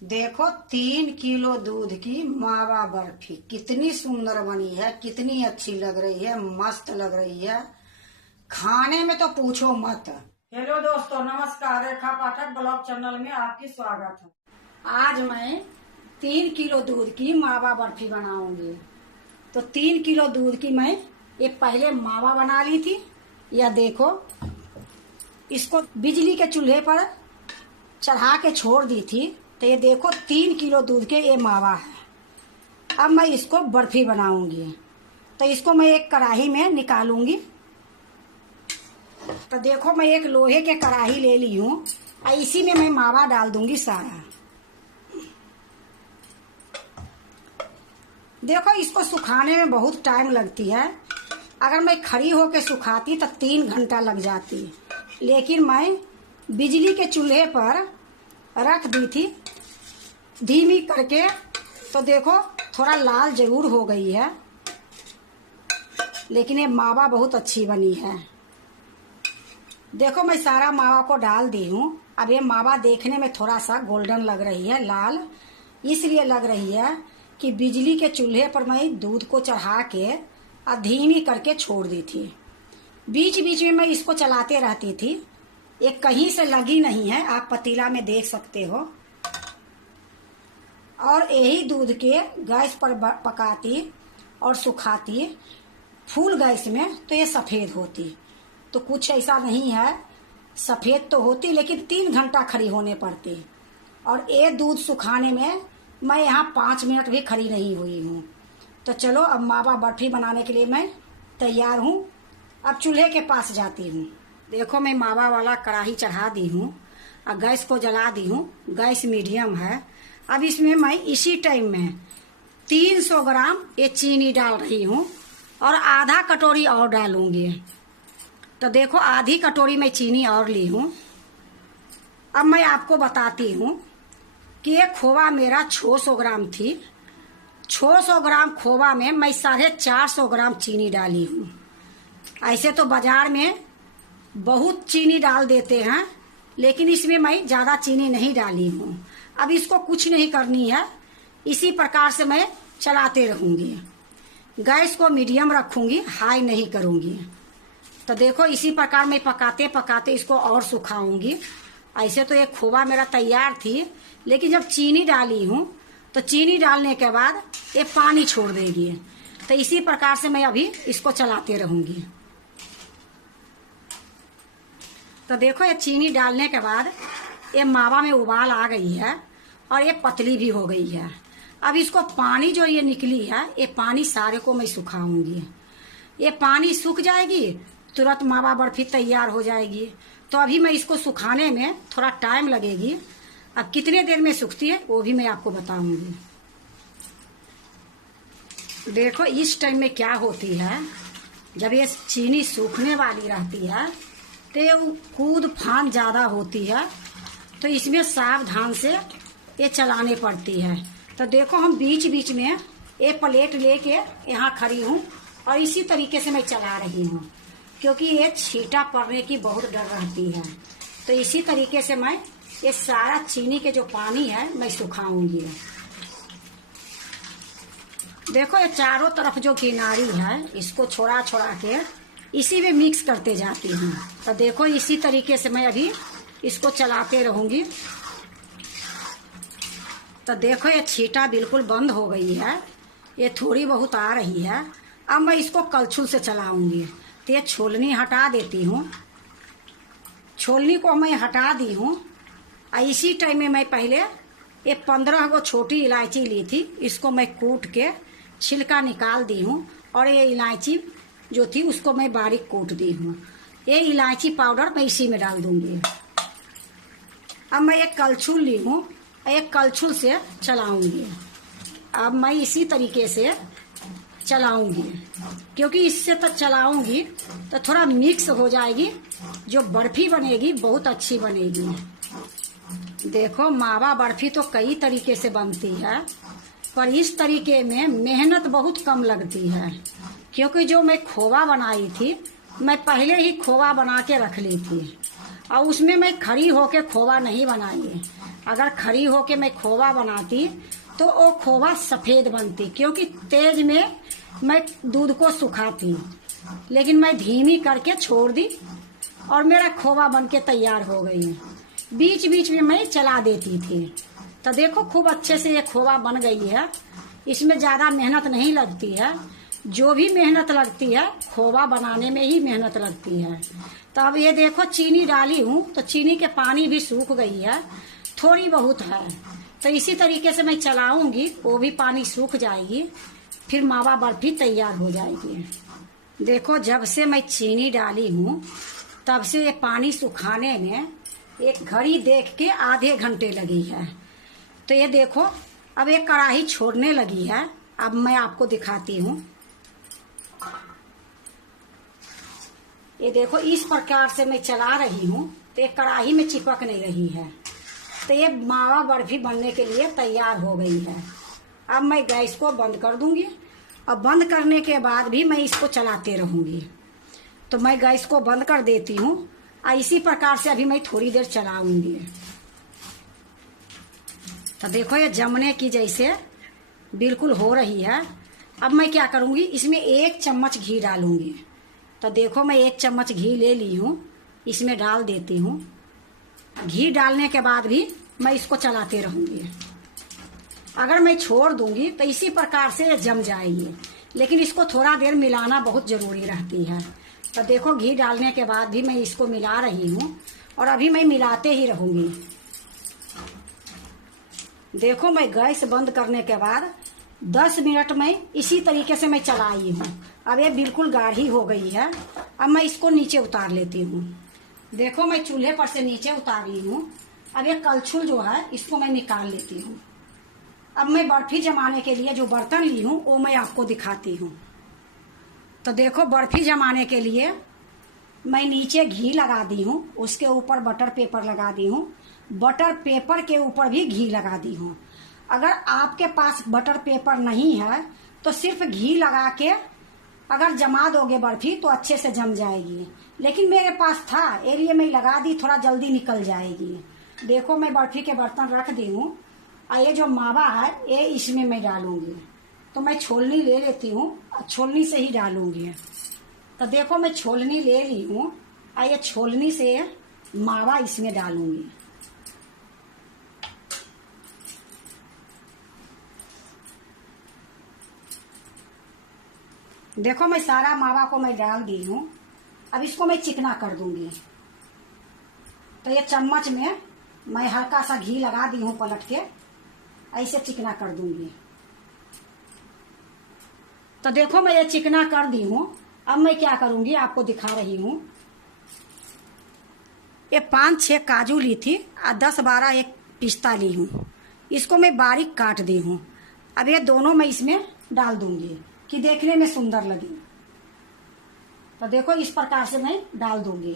देखो 3 किलो दूध की मावा बर्फी कितनी सुंदर बनी है, कितनी अच्छी लग रही है, मस्त लग रही है। खाने में तो पूछो मत। हेलो दोस्तों, नमस्कार। रेखा पाठक ब्लॉग चैनल में आपकी स्वागत है। आज मैं 3 किलो दूध की मावा बर्फी बनाऊंगी। तो 3 किलो दूध की मैं ये पहले मावा बना ली थी। यह देखो, इसको बिजली के चूल्हे पर चढ़ा के छोड़ दी थी। तो ये देखो 3 किलो दूध के ये मावा है। अब मैं इसको बर्फी बनाऊंगी। तो इसको मैं एक कढ़ाई में निकालूंगी। तो देखो, मैं एक लोहे के कढ़ाई ले ली हूँ और इसी में मैं मावा डाल दूंगी सारा। देखो, इसको सुखाने में बहुत टाइम लगती है। अगर मैं खड़ी होके सुखाती तो 3 घंटा लग जाती, लेकिन मैं बिजली के चूल्हे पर रख दी थी धीमी करके। तो देखो, थोड़ा लाल जरूर हो गई है, लेकिन ये मावा बहुत अच्छी बनी है। देखो, मैं सारा मावा को डाल दी हूँ। अब ये मावा देखने में थोड़ा सा गोल्डन लग रही है, लाल इसलिए लग रही है कि बिजली के चूल्हे पर मैं दूध को चढ़ा के और धीमी करके छोड़ दी थी। बीच बीच में मैं इसको चलाते रहती थी। ये कहीं से लगी नहीं है, आप पतीला में देख सकते हो। और यही दूध के गैस पर पकाती और सुखाती फुल गैस में तो ये सफ़ेद होती। तो कुछ ऐसा नहीं है, सफ़ेद तो होती लेकिन 3 घंटा खड़ी होने पड़ती। और ये दूध सुखाने में मैं यहाँ 5 मिनट भी खड़ी नहीं हुई हूँ। तो चलो, अब मावा बर्फी बनाने के लिए मैं तैयार हूँ। अब चूल्हे के पास जाती हूँ। देखो, मैं मावा वाला कढ़ाई चढ़ा दी हूँ और गैस को जला दी हूँ। गैस मीडियम है। अब इसमें मैं इसी टाइम में 300 ग्राम ये चीनी डाल रही हूँ और आधा कटोरी और डालूंगी। तो देखो, आधी कटोरी मैं चीनी और ली हूँ। अब मैं आपको बताती हूँ कि ये खोवा मेरा 600 ग्राम थी। 600 ग्राम खोवा में मैं 450 ग्राम चीनी डाली हूँ। ऐसे तो बाजार में बहुत चीनी डाल देते हैं, लेकिन इसमें मैं ज़्यादा चीनी नहीं डाली हूँ। अब इसको कुछ नहीं करनी है, इसी प्रकार से मैं चलाते रहूँगी। गैस को मीडियम रखूँगी, हाई नहीं करूँगी। तो देखो, इसी प्रकार मैं पकाते पकाते इसको और सुखाऊंगी। ऐसे तो ये खोवा मेरा तैयार थी, लेकिन जब चीनी डाली हूँ तो चीनी डालने के बाद ये पानी छोड़ देगी। तो इसी प्रकार से मैं अभी इसको चलाते रहूँगी। तो देखो, ये चीनी डालने के बाद ये मावा में उबाल आ गई है और ये पतली भी हो गई है। अब इसको पानी जो ये निकली है, ये पानी सारे को मैं सुखाऊंगी। ये पानी सूख जाएगी, तुरंत मावा बर्फी तैयार हो जाएगी। तो अभी मैं इसको सुखाने में थोड़ा टाइम लगेगी। अब कितने देर में सूखती है वो भी मैं आपको बताऊंगी। देखो, इस टाइम में क्या होती है, जब ये चीनी सूखने वाली रहती है तो ये कूद फान ज़्यादा होती है। तो इसमें सावधान से ये चलाने पड़ती है। तो देखो, हम बीच बीच में एक प्लेट लेके यहाँ खड़ी हूँ और इसी तरीके से मैं चला रही हूँ, क्योंकि ये छींटा पड़ने की बहुत डर रहती है। तो इसी तरीके से मैं ये सारा चीनी के जो पानी है मैं सुखाऊंगी। देखो, ये चारों तरफ जो किनारी है इसको छोड़ा छोड़ा के इसी में मिक्स करते जाती हूँ। तो देखो, इसी तरीके से मैं अभी इसको चलाते रहूंगी। तो देखो, ये छींटा बिल्कुल बंद हो गई है, ये थोड़ी बहुत आ रही है। अब मैं इसको कलछुल से चलाऊंगी। तो ये छोलनी हटा देती हूँ। छोलनी को मैं हटा दी हूँ। और इसी टाइम में मैं पहले ये 15 गो छोटी इलायची ली थी, इसको मैं कूट के छिलका निकाल दी हूँ। और ये इलायची जो थी उसको मैं बारीक कूट दी हूँ। ये इलायची पाउडर मैं इसी में डाल दूंगी। अब मैं एक कलछुल ली हूँ, एक कलछुल से चलाऊंगी। अब मैं इसी तरीके से चलाऊंगी, क्योंकि इससे तो चलाऊंगी तो थोड़ा मिक्स हो जाएगी। जो बर्फी बनेगी बहुत अच्छी बनेगी। देखो, मावा बर्फी तो कई तरीके से बनती है, पर इस तरीके में मेहनत बहुत कम लगती है। क्योंकि जो मैं खोवा बनाई थी, मैं पहले ही खोवा बना के रख ली थी और उसमें मैं खड़ी होके खोवा नहीं बनाई। अगर खड़ी होके मैं खोवा बनाती तो वो खोवा सफेद बनती, क्योंकि तेज में मैं दूध को सुखाती, लेकिन मैं धीमी करके छोड़ दी और मेरा खोवा बनके तैयार हो गई। बीच बीच में मैं चला देती थी। तो देखो खूब अच्छे से ये खोवा बन गई है। इसमें ज़्यादा मेहनत नहीं लगती है। जो भी मेहनत लगती है खोवा बनाने में ही मेहनत लगती है। तो अब ये देखो चीनी डाली हूँ तो चीनी के पानी भी सूख गई है, थोड़ी बहुत है। तो इसी तरीके से मैं चलाऊंगी, वो भी पानी सूख जाएगी, फिर मावा बर्फी तैयार हो जाएगी। देखो जब से मैं चीनी डाली हूँ तब से ये पानी सुखाने में एक घड़ी देख के आधे घंटे लगी है। तो ये देखो अब एक कढ़ाई छोड़ने लगी है। अब मैं आपको दिखाती हूँ। ये देखो इस प्रकार से मैं चला रही हूँ तो एक कढ़ाई में चिपक नहीं रही है। तो ये मावा बर्फी बनने के लिए तैयार हो गई है। अब मैं गैस को बंद कर दूंगी और बंद करने के बाद भी मैं इसको चलाते रहूंगी। तो मैं गैस को बंद कर देती हूँ और इसी प्रकार से अभी मैं थोड़ी देर चलाऊंगी। तो देखो ये जमने की जैसे बिल्कुल हो रही है। अब मैं क्या करूंगी, इसमें 1 चम्मच घी डालूंगी। तो देखो मैं 1 चम्मच घी ले ली हूँ, इसमें डाल देती हूँ। घी डालने के बाद भी मैं इसको चलाते रहूंगी। अगर मैं छोड़ दूंगी तो इसी प्रकार से जम जाएगी, लेकिन इसको थोड़ा देर मिलाना बहुत जरूरी रहती है। तो देखो घी डालने के बाद भी मैं इसको मिला रही हूँ और अभी मैं मिलाते ही रहूंगी। देखो मैं गैस बंद करने के बाद 10 मिनट में इसी तरीके से मैं चलाई हूँ। अब ये बिल्कुल गाढ़ी हो गई है। अब मैं इसको नीचे उतार लेती हूँ। देखो मैं चूल्हे पर से नीचे उतार ली हूँ। अब ये कलछुल जो है इसको मैं निकाल लेती हूँ। अब मैं बर्फी जमाने के लिए जो बर्तन ली हूँ वो मैं आपको दिखाती हूँ। तो देखो बर्फी जमाने के लिए मैं नीचे घी लगा दी हूँ, उसके ऊपर बटर पेपर लगा दी हूँ, बटर पेपर के ऊपर भी घी लगा दी हूँ। अगर आपके पास बटर पेपर नहीं है तो सिर्फ घी लगा के अगर जमा दोगे बर्फी तो अच्छे से जम जाएगी, लेकिन मेरे पास था इसलिए मैं लगा दी, थोड़ा जल्दी निकल जाएगी। देखो मैं बर्फी के बर्तन रख दी हूँ और ये जो मावा है ये इसमें मैं डालूंगी। तो मैं छोलनी ले लेती हूँ और छोलनी से ही डालूंगी। तो देखो मैं छोलनी ले ली हूँ और ये छोलनी से मावा इसमें डालूंगी। देखो मैं सारा मावा को मैं डाल दी हूँ। अब इसको मैं चिकना कर दूंगी। तो ये चम्मच में मैं हल्का सा घी लगा दी हूँ, पलट के ऐसे चिकना कर दूंगी। तो देखो मैं ये चिकना कर दी हूँ। अब मैं क्या करूंगी आपको दिखा रही हूँ। ये 5-6 काजू ली थी और 10-12 एक पिस्ता ली हूँ। इसको मैं बारीक काट दी हूँ। अब ये दोनों मैं इसमें डाल दूंगी कि देखने में सुंदर लगे। तो देखो इस प्रकार से मैं डाल दूंगी।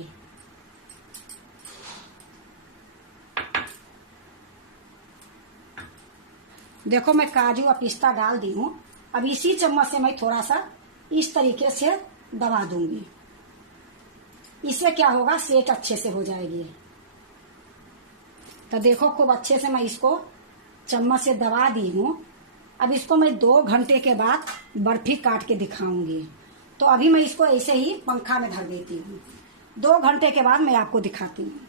देखो मैं काजू और पिस्ता डाल दी हूँ। अब इसी चम्मच से मैं थोड़ा सा इस तरीके से दबा दूंगी। इससे क्या होगा, सेट अच्छे से हो जाएगी। तो देखो खूब अच्छे से मैं इसको चम्मच से दबा दी हूँ। अब इसको मैं 2 घंटे के बाद बर्फी काट के दिखाऊंगी। तो अभी मैं इसको ऐसे ही पंखा में धर देती हूँ। 2 घंटे के बाद मैं आपको दिखाती हूँ।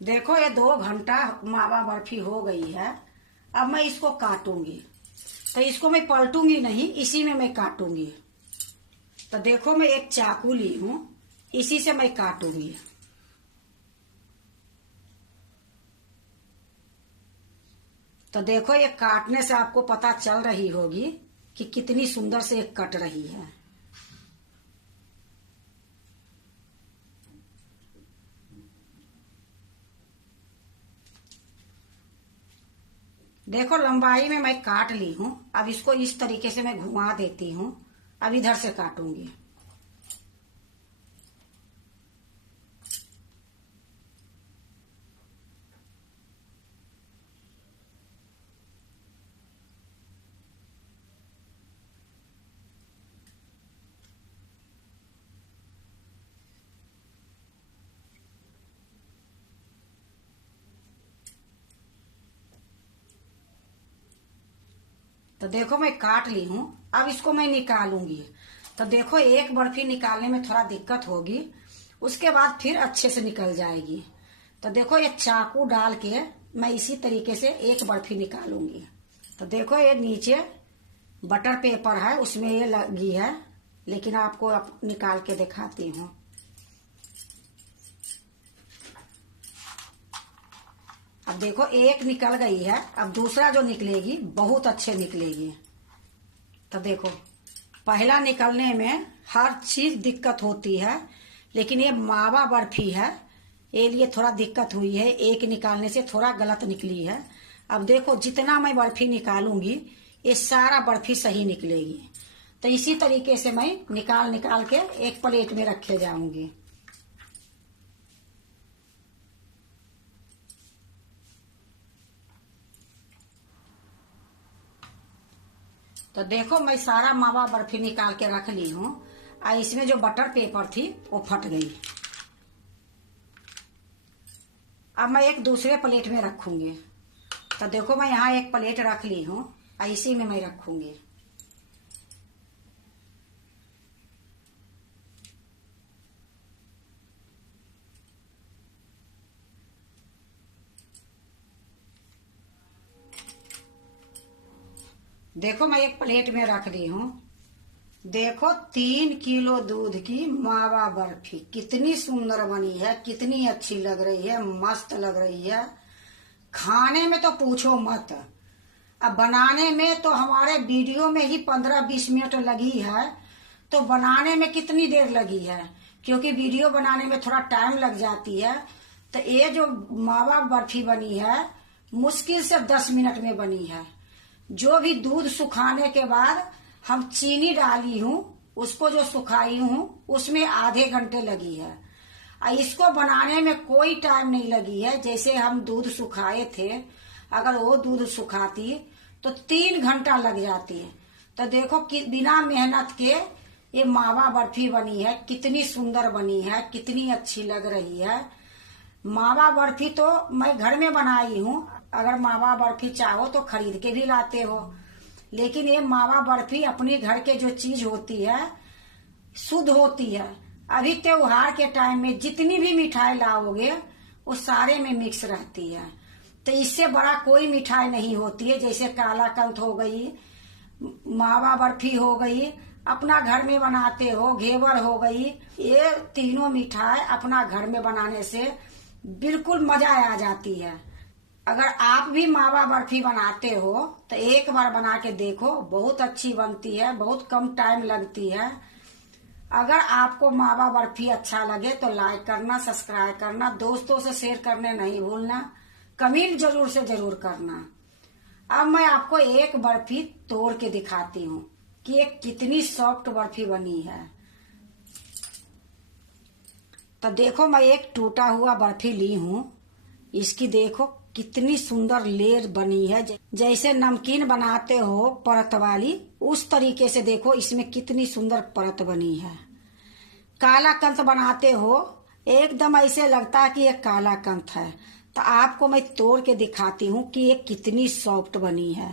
देखो ये 2 घंटा मावा बर्फी हो गई है। अब मैं इसको काटूंगी। तो इसको मैं पलटूंगी नहीं, इसी में मैं काटूंगी। तो देखो मैं एक चाकू ली हूँ, इसी से मैं काटूंगी। तो देखो ये काटने से आपको पता चल रही होगी कि कितनी सुंदर से ये कट रही है। देखो लंबाई में मैं काट ली हूँ। अब इसको इस तरीके से मैं घुमा देती हूँ। अब इधर से काटूंगी। तो देखो मैं काट ली हूँ। अब इसको मैं निकालूंगी। तो देखो एक बर्फी निकालने में थोड़ा दिक्कत होगी, उसके बाद फिर अच्छे से निकल जाएगी। तो देखो ये चाकू डाल के मैं इसी तरीके से एक बर्फी निकालूंगी। तो देखो ये नीचे बटर पेपर है, उसमें ये लगी है, लेकिन आपको अब निकाल के दिखाती हूँ। अब देखो एक निकल गई है, अब दूसरा जो निकलेगी बहुत अच्छे निकलेगी। तो देखो पहला निकलने में हर चीज दिक्कत होती है, लेकिन ये मावा बर्फी है, ये लिए थोड़ा दिक्कत हुई है, एक निकालने से थोड़ा गलत निकली है। अब देखो जितना मैं बर्फी निकालूंगी ये सारा बर्फी सही निकलेगी। तो इसी तरीके से मैं निकाल निकाल के एक प्लेट में रखे जाऊंगी। तो देखो मैं सारा मावा बर्फी निकाल के रख ली हूँ, और इसमें जो बटर पेपर थी वो फट गई। अब मैं एक दूसरे प्लेट में रखूंगी। तो देखो मैं यहाँ एक प्लेट रख ली हूँ, और इसी में मैं रखूंगी। देखो मैं एक प्लेट में रख दी हूँ। देखो 3 किलो दूध की मावा बर्फी कितनी सुंदर बनी है, कितनी अच्छी लग रही है, मस्त लग रही है। खाने में तो पूछो मत, अब बनाने में तो हमारे वीडियो में ही 15-20 मिनट लगी है, तो बनाने में कितनी देर लगी है, क्योंकि वीडियो बनाने में थोड़ा टाइम लग जाती है। तो ये जो मावा बर्फी बनी है मुश्किल से 10 मिनट में बनी है। जो भी दूध सुखाने के बाद हम चीनी डाली हूँ, उसको जो सुखाई हूँ उसमें आधे घंटे लगी है। और इसको बनाने में कोई टाइम नहीं लगी है। जैसे हम दूध सुखाए थे, अगर वो दूध सुखाती तो 3 घंटा लग जाती है। तो देखो कि बिना मेहनत के ये मावा बर्फी बनी है, कितनी सुंदर बनी है, कितनी अच्छी लग रही है। मावा बर्फी तो मैं घर में बनाई हूँ, अगर मावा बर्फी चाहो तो खरीद के भी लाते हो, लेकिन ये मावा बर्फी अपने घर के जो चीज होती है शुद्ध होती है। अभी त्योहार के टाइम में जितनी भी मिठाई लाओगे वो सारे में मिक्स रहती है। तो इससे बड़ा कोई मिठाई नहीं होती है। जैसे कालाकंद हो गई, मावा बर्फी हो गई, अपना घर में बनाते हो, घेवर हो गई, ये तीनों मिठाई अपना घर में बनाने से बिल्कुल मजा आ जाती है। अगर आप भी मावा बर्फी बनाते हो तो एक बार बना के देखो, बहुत अच्छी बनती है, बहुत कम टाइम लगती है। अगर आपको मावा बर्फी अच्छा लगे तो लाइक करना, सब्सक्राइब करना, दोस्तों से शेयर करने नहीं भूलना, कमेंट जरूर से जरूर करना। अब मैं आपको एक बर्फी तोड़ के दिखाती हूँ कि ये कितनी सॉफ्ट बर्फी बनी है। तो देखो मैं एक टूटा हुआ बर्फी ली हूँ, इसकी देखो कितनी सुंदर लेयर बनी है। जैसे नमकीन बनाते हो परत वाली, उस तरीके से देखो इसमें कितनी सुंदर परत बनी है। कालाकंद बनाते हो एकदम ऐसे लगता है कि ये कालाकंद है। तो आपको मैं तोड़ के दिखाती हूँ कि ये कितनी सॉफ्ट बनी है।